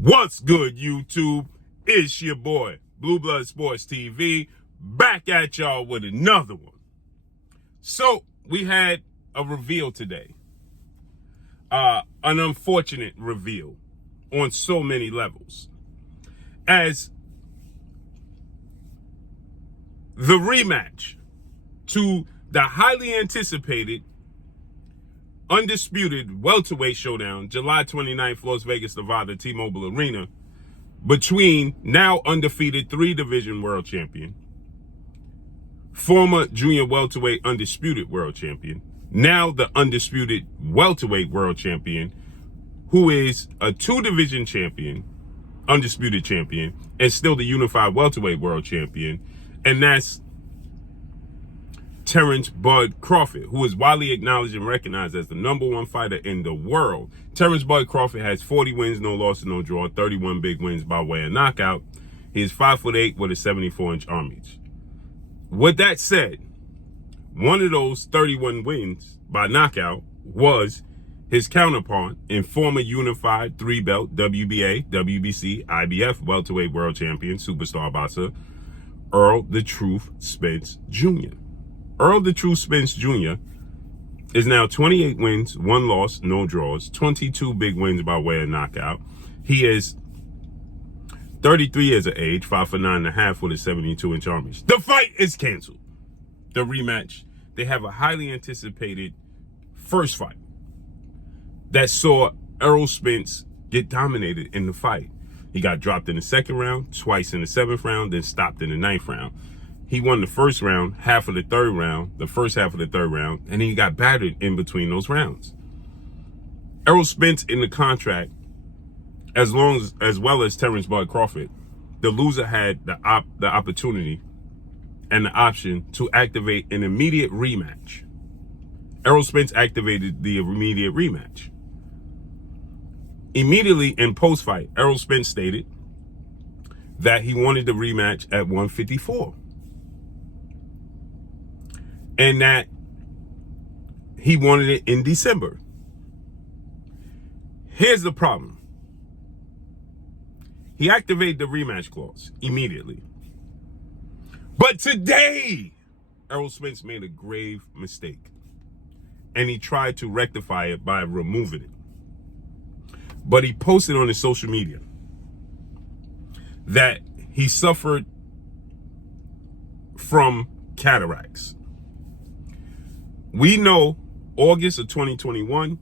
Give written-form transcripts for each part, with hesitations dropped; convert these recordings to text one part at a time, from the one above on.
What's good, YouTube? It's your boy, Blue Blood Sports TV, back at y'all with another one. So, we had a reveal today. An unfortunate reveal on so many levels. As the rematch to the highly anticipated, undisputed welterweight showdown, July 29th, Las Vegas, Nevada, T-Mobile Arena, between now undefeated 3-division world champion, former junior welterweight undisputed world champion, now the undisputed welterweight world champion, who is a 2-division champion, undisputed champion, and still the unified welterweight world champion, and that's Terence Bud Crawford, who is widely acknowledged and recognized as the #1 fighter in the world. Terence Bud Crawford has 40 wins, no losses, no draw, 31 big wins by way of knockout. He is 5'8" with a 74-inch arm reach. With that said, one of those 31 wins by knockout was his counterpart in former unified 3-belt WBA, WBC, IBF welterweight world champion, superstar boxer, Errol "The Truth" Spence Jr. Errol "The Truth" Spence Jr. is now 28 wins, 1 loss, no draws, 22 big wins by way of knockout. He is 33 years of age, 5'9.5" with a 72-inch arm reach. The fight is canceled. The rematch. They have a highly anticipated first fight that saw Errol Spence get dominated in the fight. He got dropped in the second round, twice in the 7th round, then stopped in the 9th round. He won the first round, half of the 3rd round, the first half of the 3rd round, and he got battered in between those rounds. Errol Spence in the contract, as well as Terence Bud Crawford, the loser had the opportunity and the option to activate an immediate rematch. Errol Spence activated the immediate rematch. Immediately in post-fight, Errol Spence stated that he wanted the rematch at 154. And that he wanted it in December. Here's the problem. He activated the rematch clause immediately. But today, Errol Spence made a grave mistake. And he tried to rectify it by removing it. But he posted on his social media that he suffered from cataracts. We know August of 2021,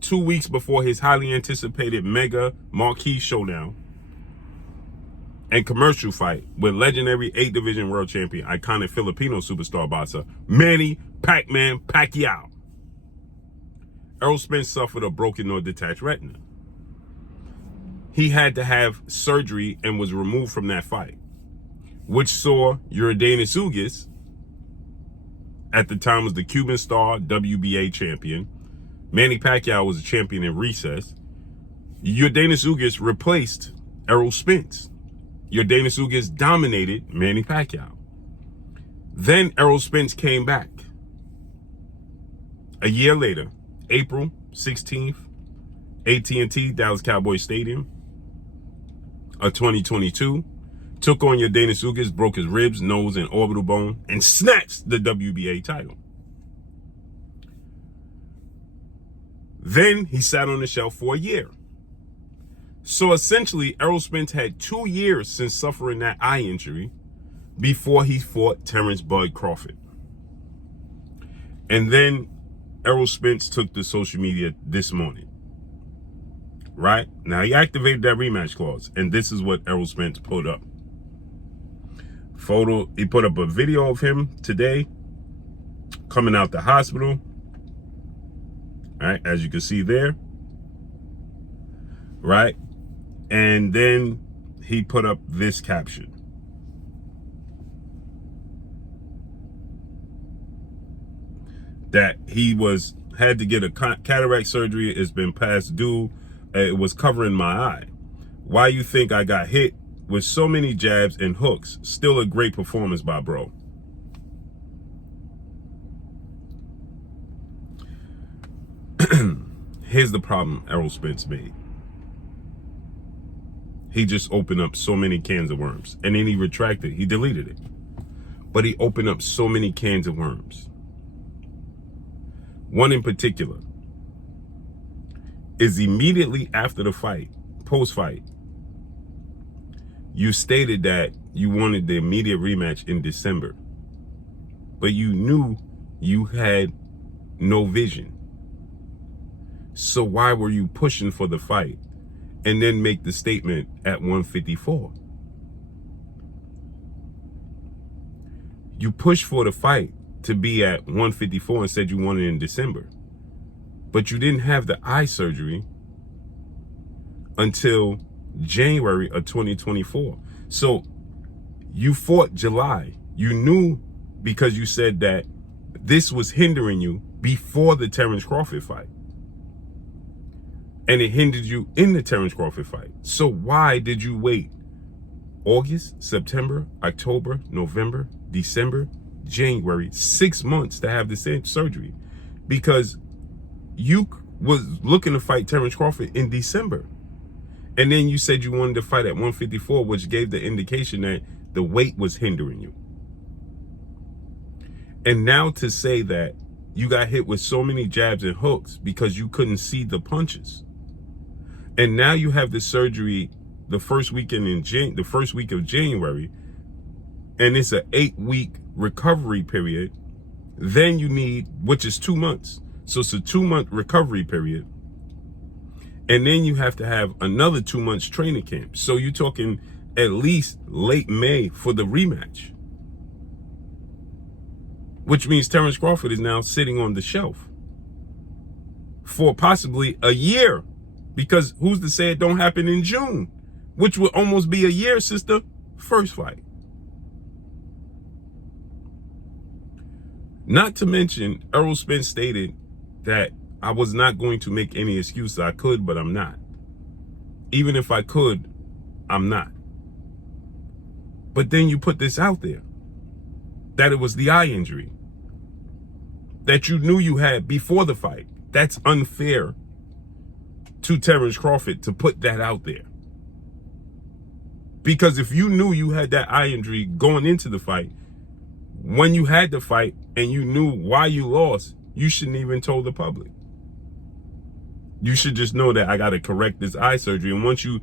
2 weeks before his highly anticipated mega marquee showdown and commercial fight with legendary 8-division world champion, iconic Filipino superstar boxer, Manny Pac-Man Pacquiao, Errol Spence suffered a broken or detached retina. He had to have surgery and was removed from that fight, which saw Yordenis Ugas, at the time was the Cuban star WBA champion. Manny Pacquiao was a champion in recess. Yordenis Ugas replaced Errol Spence. Yordenis Ugas dominated Manny Pacquiao. Then Errol Spence came back. A year later, April 16th, AT&T, Dallas Cowboys Stadium of 2022, took on Yordenis Ugas, broke his ribs, nose, and orbital bone, and snatched the WBA title. Then he sat on the shelf for a year. So essentially, Errol Spence had 2 years since suffering that eye injury before he fought Terence Bud Crawford. And then Errol Spence took to social media this morning. Right? Now, he activated that rematch clause, and this is what Errol Spence put up. He put up a video of him today coming out the hospital. All right, as you can see there. Right? And then he put up this caption. That he had to get a cataract surgery. It's been past due. It was covering my eye. Why you think I got hit with so many jabs and hooks? Still a great performance by bro. Here's the problem Errol Spence made. He just opened up so many cans of worms. And then he retracted. He deleted it. But he opened up so many cans of worms. One in particular is immediately after the fight, post-fight, you stated that you wanted the immediate rematch in December. But you knew you had no vision. So why were you pushing for the fight and then make the statement at 154? You pushed for the fight to be at 154 and said you wanted it in December. But you didn't have the eye surgery until January of 2024. So you fought July. You knew, because you said that this was hindering you before the Terence Crawford fight. And it hindered you in the Terence Crawford fight. So why did you wait August, September, October, November, December, January, 6 months to have the same surgery? Because you was looking to fight Terence Crawford in December. And then you said you wanted to fight at 154, which gave the indication that the weight was hindering you. And now to say that you got hit with so many jabs and hooks because you couldn't see the punches. And now you have the surgery the first weekend the first week of January, and it's an 8-week recovery period. Then you need, which is 2 months. So it's a 2-month recovery period. And then you have to have another 2 months training camp. So you're talking at least late May for the rematch. Which means Terence Crawford is now sitting on the shelf for possibly a year. Because who's to say it don't happen in June? Which would almost be a year since the first fight. Not to mention, Errol Spence stated that I was not going to make any excuses. I could, but I'm not. Even if I could, I'm not. But then you put this out there, that it was the eye injury that you knew you had before the fight. That's unfair to Terence Crawford to put that out there. Because if you knew you had that eye injury going into the fight, when you had the fight and you knew why you lost, you shouldn't even told the public. You should just know that I got to correct this eye surgery. And once you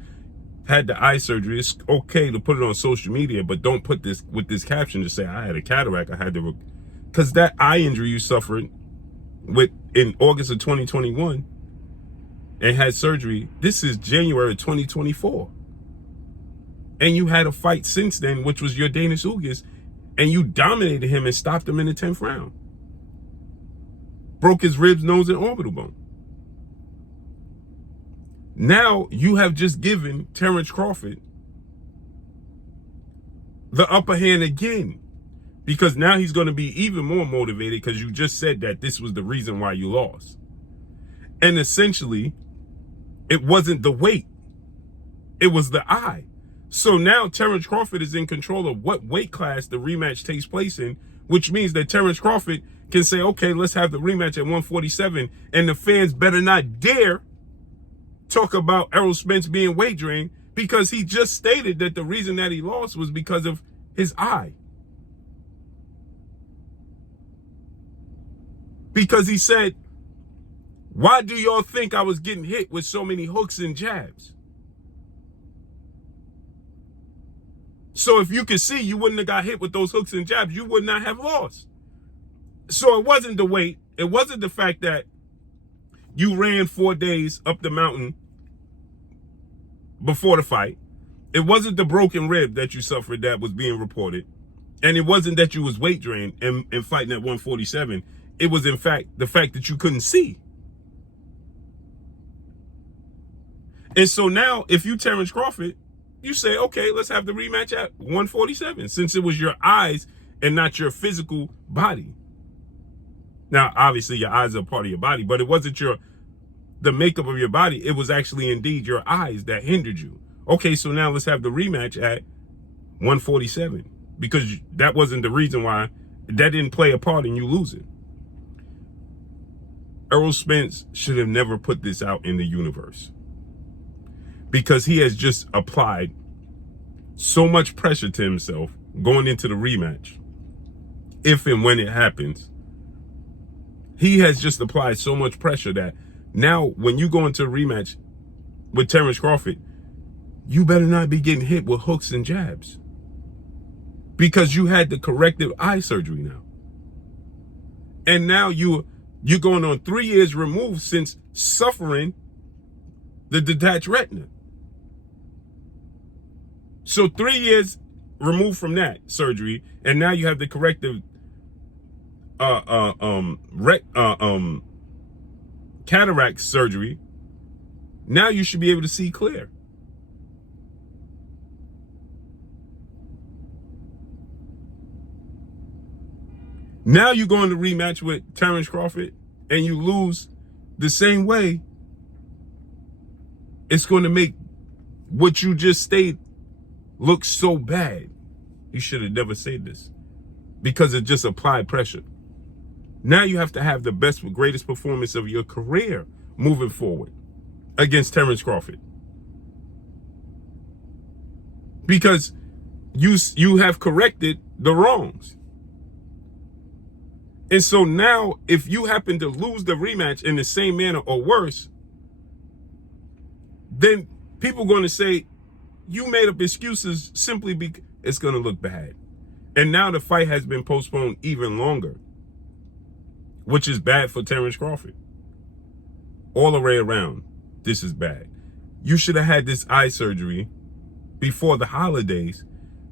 had the eye surgery, it's okay to put it on social media, but don't put this with this caption to say I had a cataract. I had to, because that eye injury you suffered with in August of 2021 and had surgery, this is January 2024. And you had a fight since then, which was your Danish Ugas, and you dominated him and stopped him in the 10th round. Broke his ribs, nose, and orbital bone. Now you have just given Terence Crawford the upper hand again, because now he's going to be even more motivated because you just said that this was the reason why you lost. And essentially, it wasn't the weight. It was the eye. So now Terence Crawford is in control of what weight class the rematch takes place in, which means that Terence Crawford can say, okay, let's have the rematch at 147, and the fans better not dare talk about Errol Spence being weight drained, because he just stated that the reason that he lost was because of his eye. Because he said, why do y'all think I was getting hit with so many hooks and jabs? So if you could see, you wouldn't have got hit with those hooks and jabs. You would not have lost. So it wasn't the weight. It wasn't the fact that you ran 4 days up the mountain before the fight. It wasn't the broken rib that you suffered that was being reported. And it wasn't that you was weight drained and fighting at 147. It was, in fact, the fact that you couldn't see. And so now, if you Terence Crawford, you say, okay, let's have the rematch at 147, since it was your eyes and not your physical body. Now, obviously, your eyes are part of your body, but it wasn't the makeup of your body. It was actually indeed your eyes that hindered you. Okay, so now let's have the rematch at 147, because that wasn't the reason why. That didn't play a part in you losing. Errol Spence should have never put this out in the universe, because he has just applied so much pressure to himself going into the rematch. If and when it happens, he has just applied so much pressure that now when you go into a rematch with Terence Crawford, you better not be getting hit with hooks and jabs, because you had the corrective eye surgery now. And now you're going on 3 years removed since suffering the detached retina. So 3 years removed from that surgery, and now you have the corrective cataract surgery. Now you should be able to see clear. Now you go in the rematch with Terence Crawford and you lose the same way. It's going to make what you just stated look so bad. You should have never said this, because it just applied pressure. Now you have to have the best, greatest performance of your career moving forward against Terence Crawford, because you have corrected the wrongs. And so now, if you happen to lose the rematch in the same manner or worse, then people are going to say you made up excuses simply because it's going to look bad. And now the fight has been postponed even longer, which is bad for Terence Crawford. All the way around, this is bad. You should have had this eye surgery before the holidays.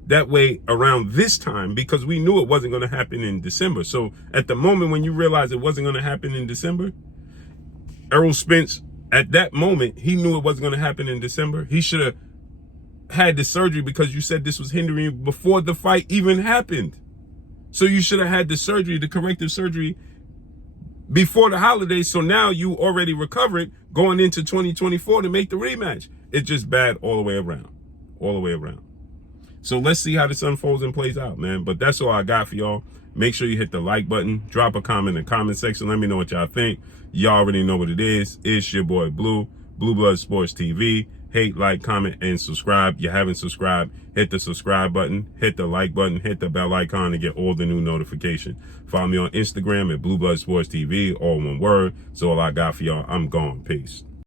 That way, around this time, because we knew it wasn't going to happen in December. So at the moment when you realized it wasn't going to happen in December, Errol Spence, at that moment, he knew it wasn't going to happen in December. He should have had the surgery, because you said this was hindering you before the fight even happened. So you should have had the surgery, the corrective surgery, before the holidays. So now you already recovered going into 2024 to make the rematch. It's just bad all the way around. All the way around. So let's see how this unfolds and plays out, man. But that's all I got for y'all. Make sure you hit the like button. Drop a comment in the comment section. Let me know what y'all think. Y'all already know what it is. It's your boy Blue, Blue Blood Sports TV. Hate, like, comment, and subscribe. You haven't subscribed, hit the subscribe button, hit the like button, hit the bell icon to get all the new notifications. Follow me on Instagram at Blue Blood Sports TV, all one word. So all I got for y'all. I'm gone. Peace.